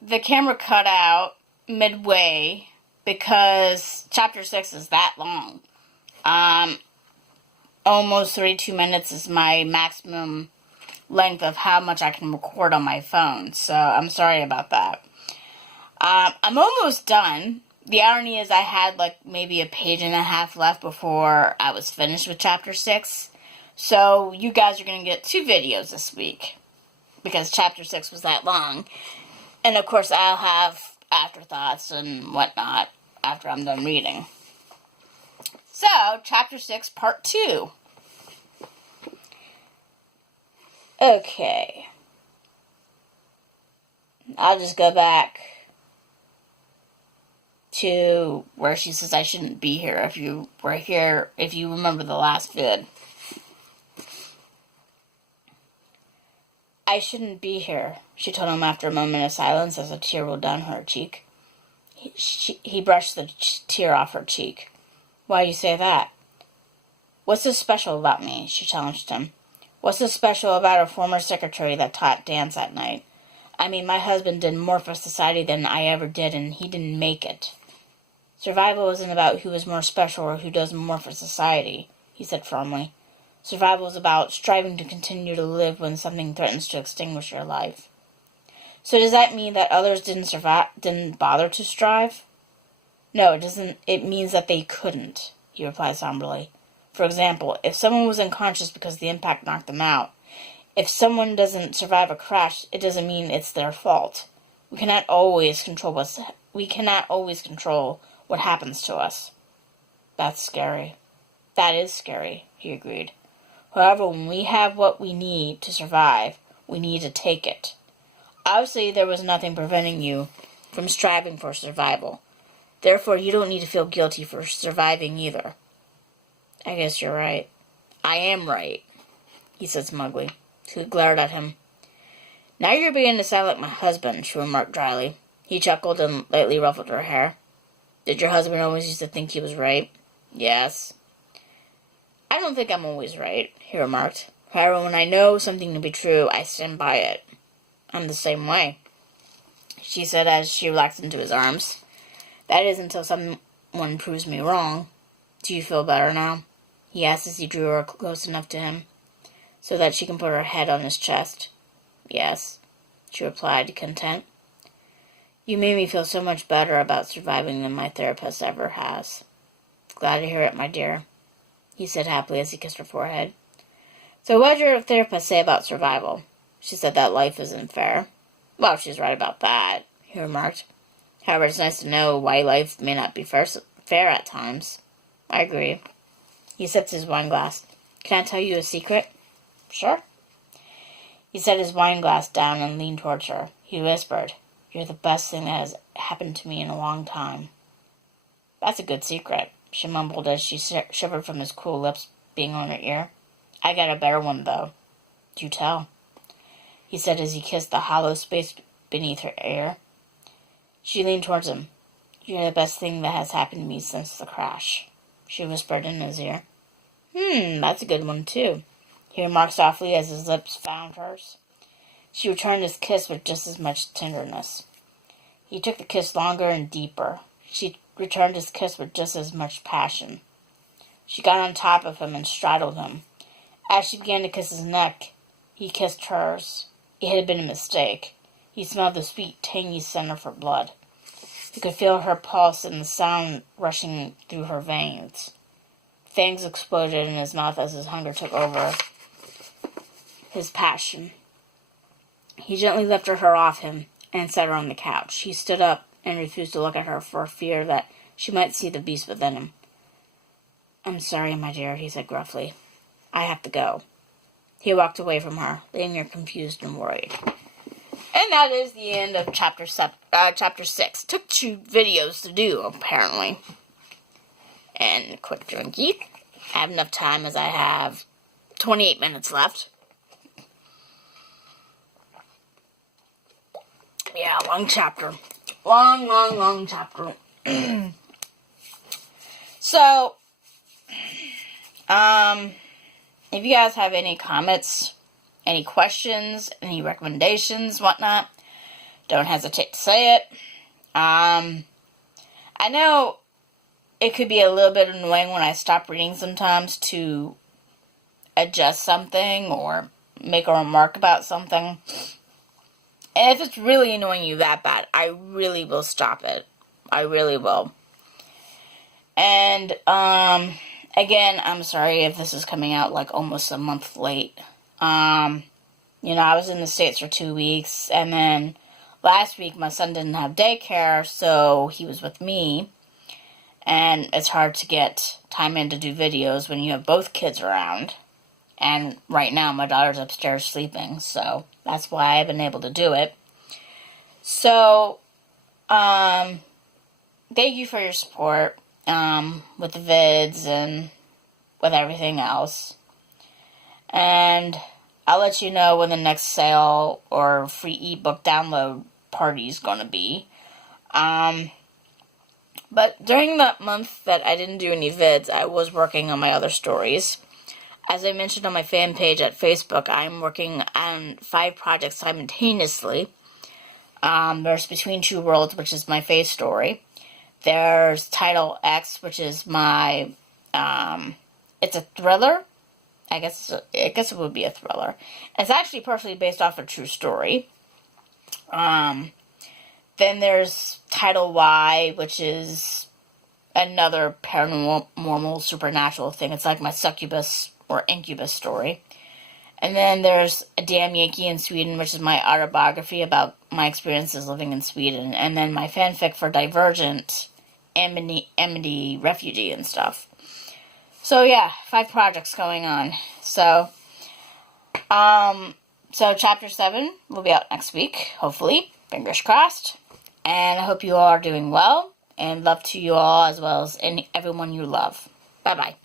the camera cut out midway because chapter 6 is that long. Almost 32 minutes is my maximum length of how much I can record on my phone, so I'm sorry about that. I'm almost done. The irony is I had like maybe a page and a half left before I was finished with chapter 6, so you guys are going to get 2 videos this week because chapter 6 was that long. And of course I'll have afterthoughts and whatnot after I'm done reading. So, chapter 6, part 2. Okay. I'll just go back to where she says I shouldn't be here if you were here, if you remember the last vid. I shouldn't be here, she told him after a moment of silence as a tear rolled down her cheek. He brushed the tear off her cheek. Why do you say that? What's so special about me? She challenged him. What's so special about a former secretary that taught dance at night? I mean, my husband did more for society than I ever did, and he didn't make it. Survival isn't about who is more special or who does more for society, he said firmly. Survival is about striving to continue to live when something threatens to extinguish your life. So does that mean that others didn't bother to strive? No, it doesn't. It means that they couldn't, he replied somberly. For example, if someone was unconscious because the impact knocked them out, if someone doesn't survive a crash, it doesn't mean it's their fault. We cannot always control what happens to us. That's scary. That is scary, he agreed. However, when we have what we need to survive, we need to take it. Obviously, there was nothing preventing you from striving for survival. Therefore, you don't need to feel guilty for surviving either. I guess you're right. I am right, he said smugly. She glared at him. Now you're beginning to sound like my husband, she remarked dryly. He chuckled and lightly ruffled her hair. Did your husband always used to think he was right? Yes. I don't think I'm always right, he remarked. However, when I know something to be true, I stand by it. I'm the same way, she said as she relaxed into his arms. That is until someone proves me wrong. Do you feel better now? He asked as he drew her close enough to him, so that she can put her head on his chest. Yes, she replied, content. You made me feel so much better about surviving than my therapist ever has. Glad to hear it, my dear, he said happily as he kissed her forehead. So what did your therapist say about survival? She said that life isn't fair. Well, she's right about that, he remarked. However, it's nice to know why life may not be fair at times. I agree. He sipped his wine glass. Can I tell you a secret? Sure. He set his wine glass down and leaned towards her. He whispered, You're the best thing that has happened to me in a long time. That's a good secret, she mumbled as she shivered from his cool lips being on her ear. I got a better one, though. Do tell, he said as he kissed the hollow space beneath her ear. She leaned towards him. You're the best thing that has happened to me since the crash, she whispered in his ear. That's a good one, too, he remarked softly as his lips found hers. She returned his kiss with just as much tenderness. He took the kiss longer and deeper. She returned his kiss with just as much passion. She got on top of him and straddled him. As she began to kiss his neck, he kissed hers. It had been a mistake. He smelled the sweet, tangy scent of her blood. He could feel her pulse and the sound rushing through her veins. Fangs exploded in his mouth as his hunger took over his passion. He gently lifted her off him and set her on the couch. He stood up and refused to look at her for fear that she might see the beast within him. I'm sorry, my dear, he said gruffly. I have to go. He walked away from her, leaving her confused and worried. And that is the end of chapter 6. Took 2 videos to do, apparently. And quick drinky. I have enough time as I have 28 minutes left. Yeah, long chapter. Long chapter. So, if you guys have any comments, any questions, any recommendations, whatnot, don't hesitate to say it. I know it could be a little bit annoying when I stop reading sometimes to adjust something or make a remark about something. And if it's really annoying you that bad, I really will stop it. I really will. And, again, I'm sorry if this is coming out like almost a month late. I was in the States for 2 weeks, and then last week my son didn't have daycare, so he was with me. And it's hard to get time in to do videos when you have both kids around. And right now my daughter's upstairs sleeping, so that's why I've been able to do it. So, thank you for your support, with the vids and with everything else. And I'll let you know when the next sale or free ebook download party is going to be. But during that month that I didn't do any vids, I was working on my other stories. As I mentioned on my fan page at Facebook, I'm working on 5 projects simultaneously. There's Between Two Worlds, which is my face story. There's Title X, which is my, it's a thriller. I guess it would be a thriller. It's actually partially based off a true story. Then there's Title Y, which is another paranormal, supernatural thing. It's like my succubus or incubus story. And then there's A Damn Yankee in Sweden, which is my autobiography about my experiences living in Sweden. And then my fanfic for Divergent, Amity Refugee and stuff. So yeah, 5 projects going on. So chapter 7 will be out next week, hopefully. Fingers crossed. And I hope you all are doing well. And love to you all as well as everyone you love. Bye-bye.